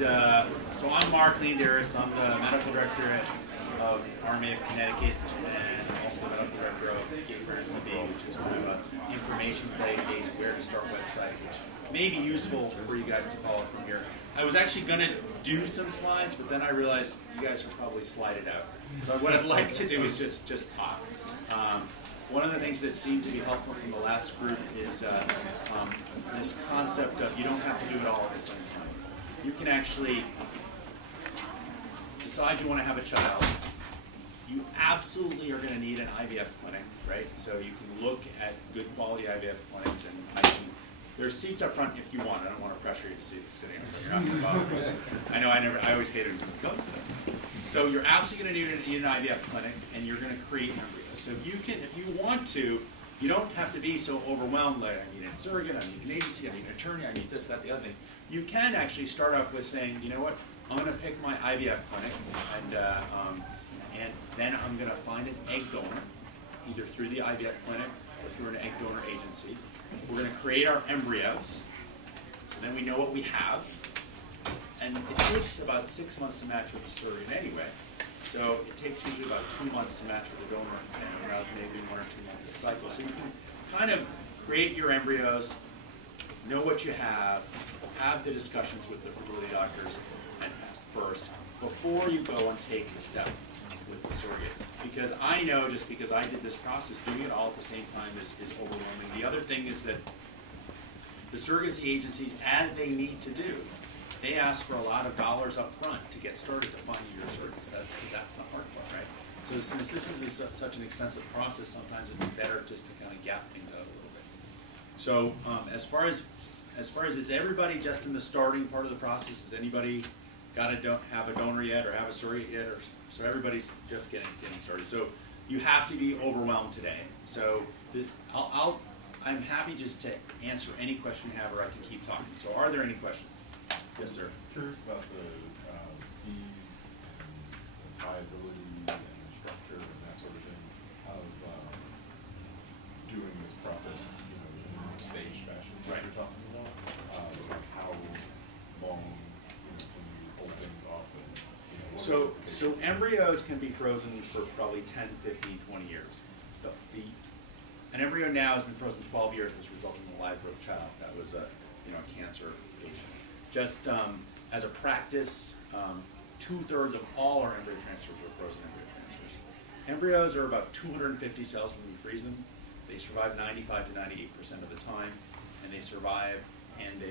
so I'm Mark Leanderis. I'm the medical director of RMACT Connecticut, and also the medical director of Gateway to Be, which is kind of an information play-based where to start website, which may be useful for you guys to follow from here. I was actually going to do some slides, but then I realized you guys could probably slide it out. So what I'd like to do is just talk. One of the things that seemed to be helpful from the last group is this concept of you don't have to do it all at the same time. You can actually decide you want to have a child. You absolutely are going to need an IVF clinic, right? So you can look at good quality IVF clinics, and there's seats up front if you want. I don't want to pressure you to sit you're not going to bother. I always hated when you go to them. So you're absolutely going to need an IVF clinic, and you're going to create embryos. So if you want to, you don't have to be so overwhelmed. Like, I need a surrogate, I need an agency, I need an attorney, I need this, that, the other thing. You can actually start off with saying, you know what, I'm going to pick my IVF clinic, and then I'm going to find an egg donor, either through the IVF clinic or through an egg donor agency. We're going to create our embryos, so then we know what we have. And it takes about 6 months to match with the surrogate anyway. So it takes usually about 2 months to match with the donor, and maybe 1 or 2 months of cycle. So you can kind of create your embryos, know what you have the discussions with the fertility doctors first, before you go and take the step with the surrogate. Because I know, just because I did this process, doing it all at the same time is overwhelming. The other thing is that the surrogacy agencies, as they need to do, they ask for a lot of dollars up front to get started to find your surrogates. That's the hard part, right? So since this is such an expensive process, sometimes it's better just to kind of gap things out a little bit. So as far as is everybody just in the starting part of the process? Has anybody have a donor yet or have a surrogate yet? So everybody's just getting started. So you have to be overwhelmed today. So I'm happy just to answer any question you have, or I can keep talking. So are there any questions? Yes, sir. Curious about the fees and liability and structure and that sort of thing of doing this process, in a staged fashion. Right. You're talking about like how long can you hold things off and So embryos can be frozen for probably 10, 15, 20 years. An embryo now has been frozen 12 years as a result of a live birth child. That was a cancer patient. Just as a practice, 2/3 of all our embryo transfers are frozen embryo transfers. Embryos are about 250 cells when we freeze them. They survive 95 to 98% of the time, and they survive, and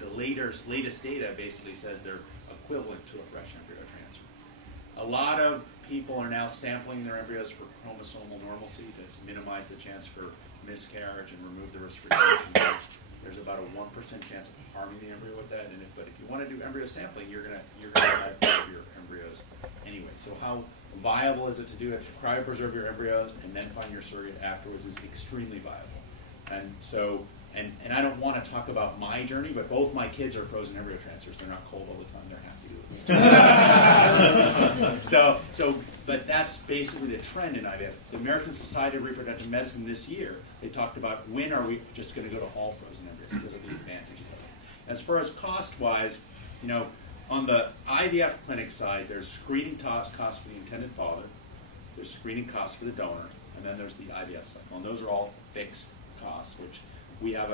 the latest data basically says they're equivalent to a fresh embryo transfer. A lot of people are now sampling their embryos for chromosomal normalcy to minimize the chance for miscarriage and remove the risk for damage. There's about a 1% chance of harming the embryo with that, but if you want to do embryo sampling, you're gonna have your embryos anyway. So how viable is it to do it? To cryopreserve your embryos and then find your surrogate afterwards is extremely viable. And so, and I don't want to talk about my journey, but both my kids are frozen embryo transfers. They're not cold all the time. They're happy with it. But that's basically the trend in IVF. The American Society of Reproductive Medicine this year, they talked about when are we just going to go to all frozen embryos because of the advantages of it. As far as cost-wise, on the IVF clinic side, there's screening costs for the intended father, there's screening costs for the donor, and then there's the IVF cycle. And those are all fixed costs, which we have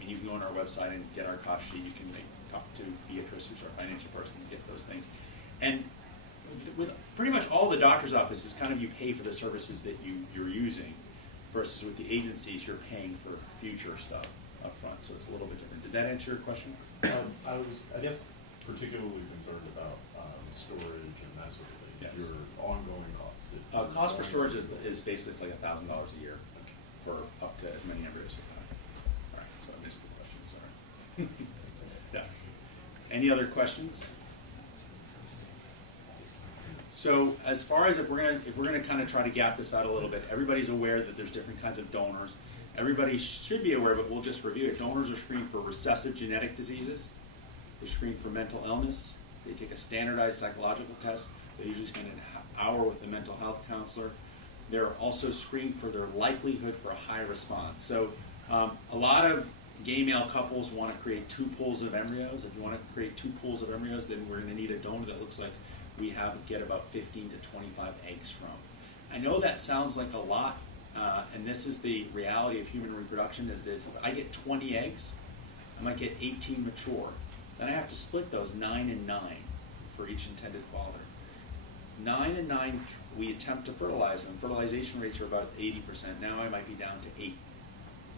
you can go on our website and get our cost sheet. You can talk to Beatrice, who's our financial person, and get those things. And with pretty much all the doctor's offices, kind of you pay for the services that you're using, versus with the agencies, you're paying for future stuff up front. So it's a little bit different. Did that answer your question? I was, I guess, particularly concerned about storage and that sort of thing. Yes. Your ongoing costs. Cost for storage is basically it's like $1,000 a year for up to as many embryos as you have. All right, so I missed the question. Sorry. Yeah. Any other questions? So as far as if we're gonna kind of try to gap this out a little bit, everybody's aware that there's different kinds of donors. Everybody should be aware, but we'll just review it. Donors are screened for recessive genetic diseases. They're screened for mental illness. They take a standardized psychological test. They usually spend an hour with the mental health counselor. They're also screened for their likelihood for a high response. So a lot of gay male couples want to create 2 pools of embryos. If you want to create 2 pools of embryos, then we're going to need a donor that looks like we get about 15 to 25 eggs from. I know that sounds like a lot, and this is the reality of human reproduction. That if I get 20 eggs, I might get 18 mature. Then I have to split those 9 and 9 for each intended father. 9 and 9, we attempt to fertilize them. Fertilization rates are about 80%. Now I might be down to 8.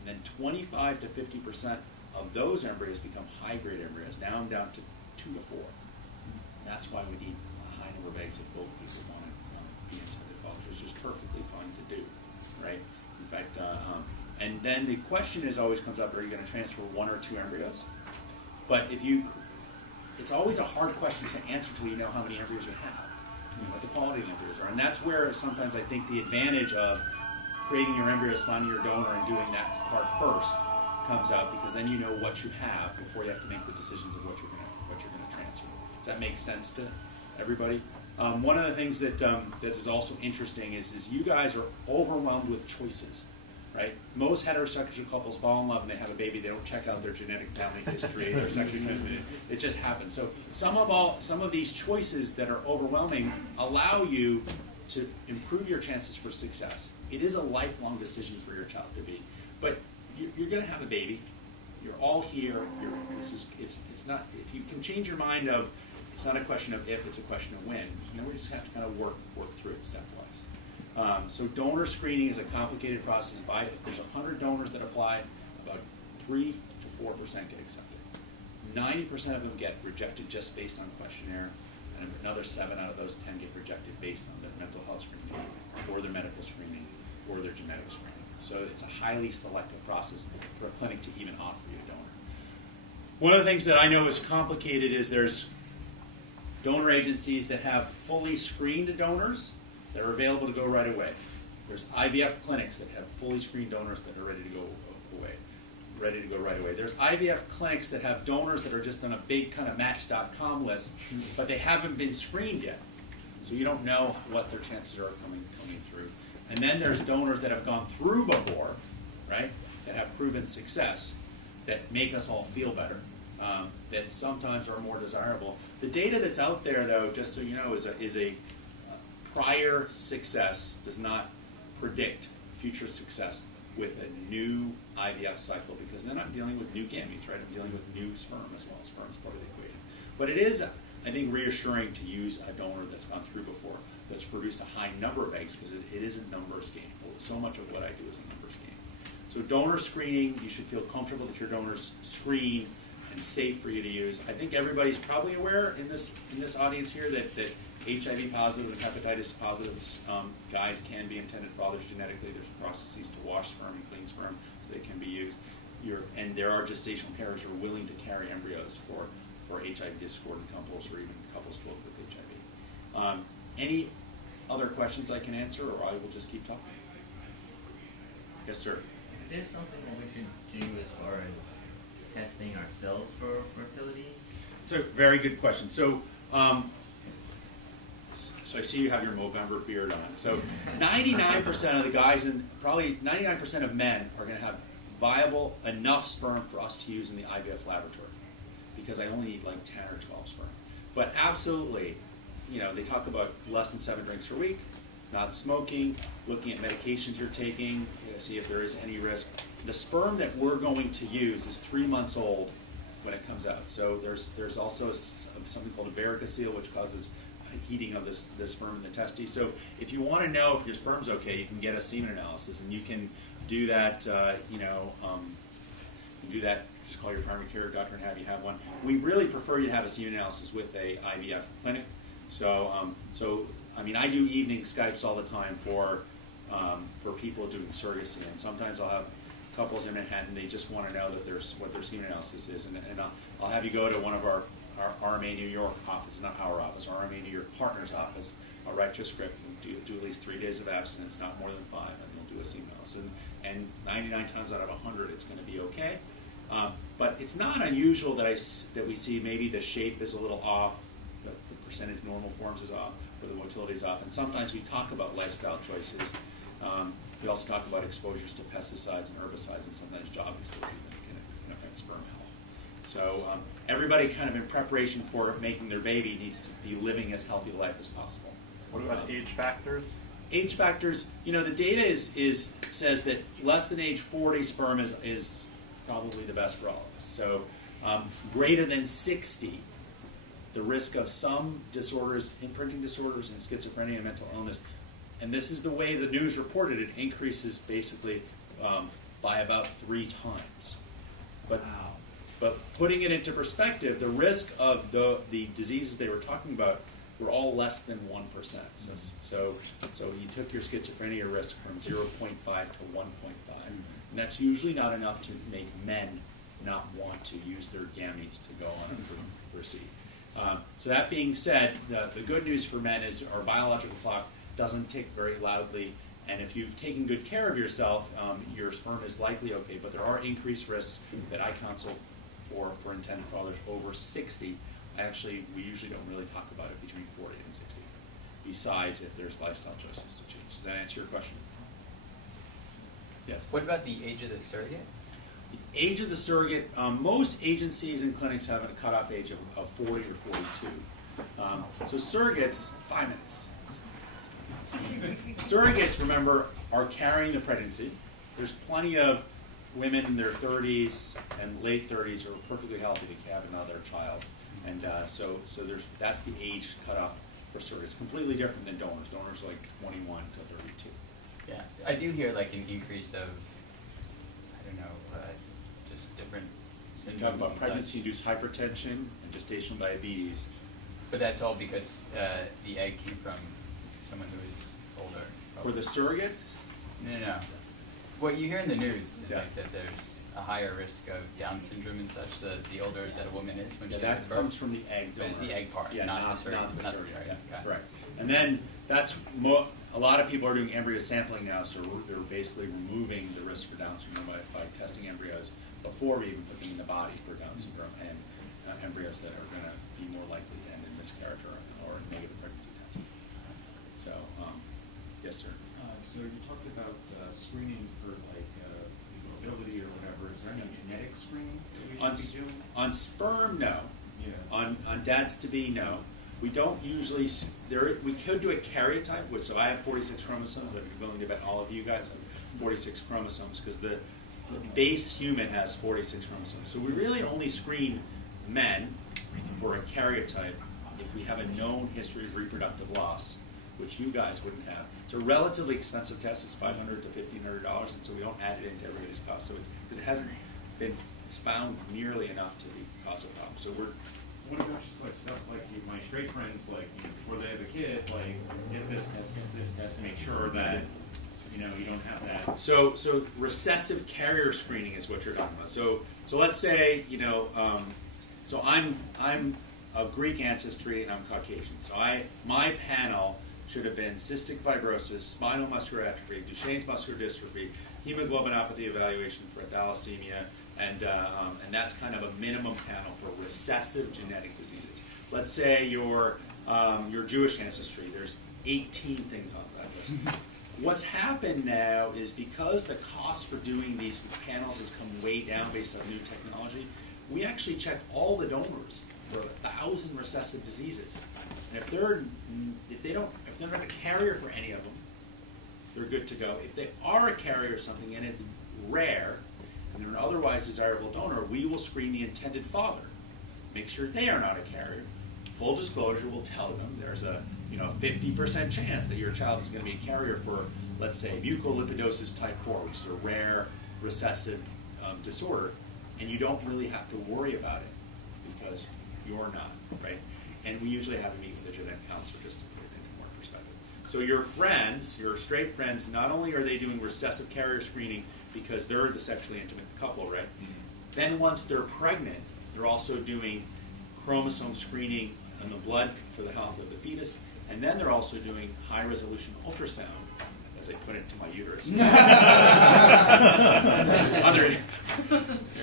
And then 25 to 50% of those embryos become high-grade embryos. Now I'm down to 2 to 4. That's why we need a high number of eggs if both people want to be intended fathers, which is perfectly fine to do, right? In fact, and then the question always comes up: are you going to transfer 1 or 2 embryos? But it's always a hard question to answer until you know how many embryos you have, what the quality of the embryos are, and that's where sometimes I think the advantage of creating your embryos, finding your donor, and doing that part first comes out, because then you know what you have before you have to make the decisions of what you're going to transfer. Does that make sense to everybody? One of the things that is also interesting is you guys are overwhelmed with choices, right? Most heterosexual couples fall in love and they have a baby. They don't check out their genetic family history, their sexually transmitted. It just happens. So some of these choices that are overwhelming allow you to improve your chances for success. It is a lifelong decision for your child to be, but you're going to have a baby. You're all here. It's not. If you can change your mind of, it's not a question of if, it's a question of when. We just have to kind of work through it stepwise. So donor screening is a complicated process. If there's 100 donors that apply, about 3 to 4% get accepted. 90% of them get rejected just based on questionnaire, and another 7 out of those 10 get rejected based on their mental health screening, or their medical screening, or their genetic screening. So it's a highly selective process for a clinic to even offer you a donor. One of the things that I know is complicated is there's donor agencies that have fully screened donors that are available to go right away. There's IVF clinics that have fully screened donors that are ready to go right away. There's IVF clinics that have donors that are just on a big kind of Match.com list, but they haven't been screened yet. So you don't know what their chances are coming through. And then there's donors that have gone through before, right, that have proven success, that make us all feel better, that sometimes are more desirable. The data that's out there, though, just so you know, is a prior success does not predict future success with a new IVF cycle, because then I'm dealing with new gametes, right? I'm dealing with new sperm as well. Sperm is part of the equation. But it is, I think, reassuring to use a donor that's gone through before, that's produced a high number of eggs, because it is a numbers game. So much of what I do is a numbers game. So donor screening, you should feel comfortable that your donor's screened and safe for you to use. I think everybody's probably aware in this audience here that HIV positive and hepatitis positive guys can be intended fathers genetically. There's processes to wash sperm and clean sperm so they can be used. And there are gestational carriers who are willing to carry embryos for HIV discordant couples or even couples filled with HIV. Any other questions I can answer, or I will just keep talking? Yes, sir. Is there something that we should do as far as testing ourselves for fertility? It's a very good question. So I see you have your Movember beard on. So 99% of the guys and probably 99% of men are going to have viable enough sperm for us to use in the IVF laboratory, because I only need like 10 or 12 sperm. But absolutely, they talk about less than 7 drinks per week, not smoking, looking at medications you're taking, see if there is any risk. The sperm that we're going to use is 3 months old when it comes out. So there's also something called a varicocele, which causes heating of the sperm in the testes. So if you want to know if your sperm's okay, you can get a semen analysis, and you can do that. You can do that. Just call your primary care doctor and have you have one. We really prefer you to have a semen analysis with a IVF clinic. So I mean, I do evening Skypes all the time for people doing surrogacy, and sometimes I'll have couples in Manhattan. They just want to know that what their semen analysis is, and I'll have you go to one of our RMA New York office, not our office, our RMA New York partner's office. I'll write you a script and do at least 3 days of abstinence, not more than 5, and we'll do a semen analysis. And 99 times out of 100, it's going to be okay. But it's not unusual that we see maybe the shape is a little off, the percentage normal forms is off, or the motility is off. And sometimes we talk about lifestyle choices. We also talk about exposures to pesticides and herbicides, and sometimes job exposure that can sperm health. So everybody kind of in preparation for making their baby needs to be living as healthy a life as possible. What about age factors? Age factors, the data says that less than age 40 sperm is probably the best for all of us. So greater than 60, the risk of some disorders, imprinting disorders and schizophrenia and mental illness, and this is the way the news reported it, increases basically by about 3 times. But putting it into perspective, the risk of the diseases they were talking about were all less than 1%. So you took your schizophrenia risk from 0.5 to 1.5, and that's usually not enough to make men not want to use their gametes to go on and proceed. So that being said, the good news for men is our biological clock doesn't tick very loudly, and if you've taken good care of yourself, your sperm is likely okay, but there are increased risks that I counsel for intended fathers over 60. We usually don't really talk about it between 40 and 60, besides if there's lifestyle choices to change. Does that answer your question? Yes? What about the age of the surrogate? The age of the surrogate, most agencies and clinics have a cutoff age of 40 or 42. So surrogates, 5 minutes. Surrogates, remember, are carrying the pregnancy. There's plenty of women in their 30s and late 30s who are perfectly healthy to have another child. And so that's the age cutoff for surrogates. Completely different than donors. Donors are like 21 to 32. Yeah, I do hear like an increase of, I don't know, just different syndromes. Talking about pregnancy-induced hypertension and gestational diabetes. But that's all because the egg came from someone who is older. For the surrogates? No. What you hear in the news is Yeah. like that there's a higher risk of Down syndrome and such, the older that a woman is when she that gives birth. comes from the egg donor. But it's the egg part, Yeah, not the not the surrogate. surrogate. Right. Yeah, Okay. right. And then that's a lot of people are doing embryo sampling now, so they're basically removing the risk for Down syndrome by testing embryos before we even put them in the body for Down syndrome, and embryos that are going to be more likely to end in miscarriage or negative pregnancy test. So, yes, sir. So you talked about screening for like ability or whatever. Is there any genetic screening that we should be doing? On sperm, no. Yeah. On dads to be, no. We don't usually. We could do a karyotype, so I have 46 chromosomes. I'd be willing to bet all of you guys have 46 chromosomes because the base human has 46 chromosomes. So we really only screen men for a karyotype if we have a known history of reproductive loss, which you guys wouldn't have. It's a relatively expensive test. It's $500 to $1,500, and so we don't add it into everybody's cost. So because it hasn't been found nearly enough to cause a problem. So we're. What about just like stuff like my straight friends, like before they have a kid, like get this test, make sure that you don't have that. So recessive carrier screening is what you're talking about. So let's say so I'm of Greek ancestry and I'm Caucasian. So my panel should have been cystic fibrosis, spinal muscular atrophy, Duchenne's muscular dystrophy, hemoglobinopathy evaluation for thalassemia, and that's kind of a minimum panel for recessive genetic diseases. Let's say your Jewish ancestry. There's 18 things on that list. What's happened now is because the cost for doing these panels has come way down based on new technology, we actually check all the donors for 1,000 recessive diseases. And if they're not a carrier for any of them, they're good to go. If they are a carrier of something and it's rare, and they're an otherwise desirable donor, we will screen the intended father. Make sure they are not a carrier. Full disclosure will tell them there's a 50% chance that your child is going to be a carrier for, let's say, mucolipidosis type 4, which is a rare recessive disorder, and you don't really have to worry about it because you're not, right? And we usually have a meet with a genetic counselor just to put it into more perspective. So your friends, your straight friends, not only are they doing recessive carrier screening because they're the sexually intimate couple, right? Mm-hmm. Then once they're pregnant, they're also doing chromosome screening in the blood for the health of the fetus, and then they're also doing high-resolution ultrasound as I put it into my uterus. There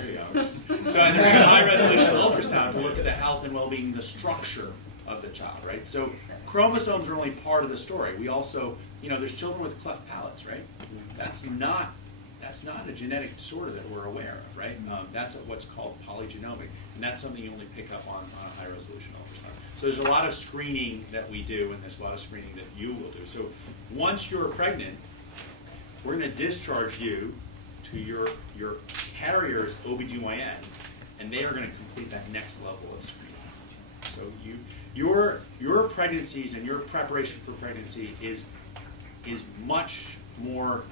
you go. So I'm doing a high-resolution ultrasound to look at the health and well-being, the structure of the child, right? So chromosomes are only part of the story. We also, there's children with cleft palates, right? That's not that's not a genetic disorder that we're aware of, right? That's what's called polygenomic, and that's something you only pick up on a high-resolution ultrasound. So there's a lot of screening that we do, and there's a lot of screening that you will do. So once you're pregnant, we're going to discharge you to your carrier's OBGYN, and they are going to complete that next level of screening. So your pregnancies and your preparation for pregnancy is much more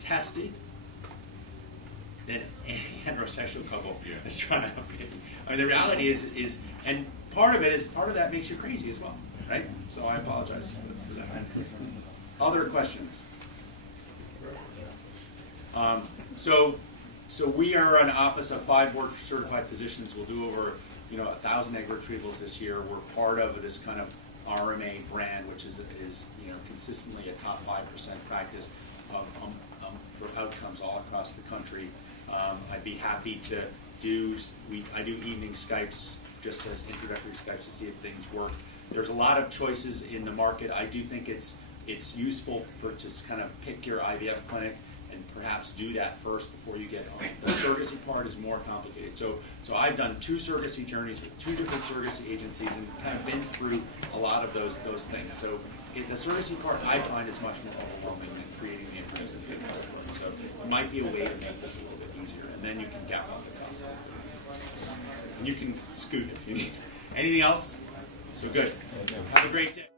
tested than any heterosexual couple is trying to have a baby. I mean, the reality is, and part of that makes you crazy as well, right? So I apologize for that. Other questions? So we are an office of 5 board-certified physicians. We'll do over 1,000 egg retrievals this year. We're part of this kind of RMA brand, which is consistently a top 5% practice for outcomes all across the country. I'd be happy to I do evening Skypes, just as introductory Skypes to see if things work. There's a lot of choices in the market. I do think it's useful to kind of pick your IVF clinic and perhaps do that first before you get on. The surrogacy part is more complicated. So I've done 2 surrogacy journeys with 2 different surrogacy agencies and kind of been through a lot of those things. So the surrogacy part I find is much more overwhelming than creating the interest and getting help from. So it might be a way to make this a little bit easier, and then you can gap out the cost. And you can scoot if you need. Anything else? So good. Have a great day.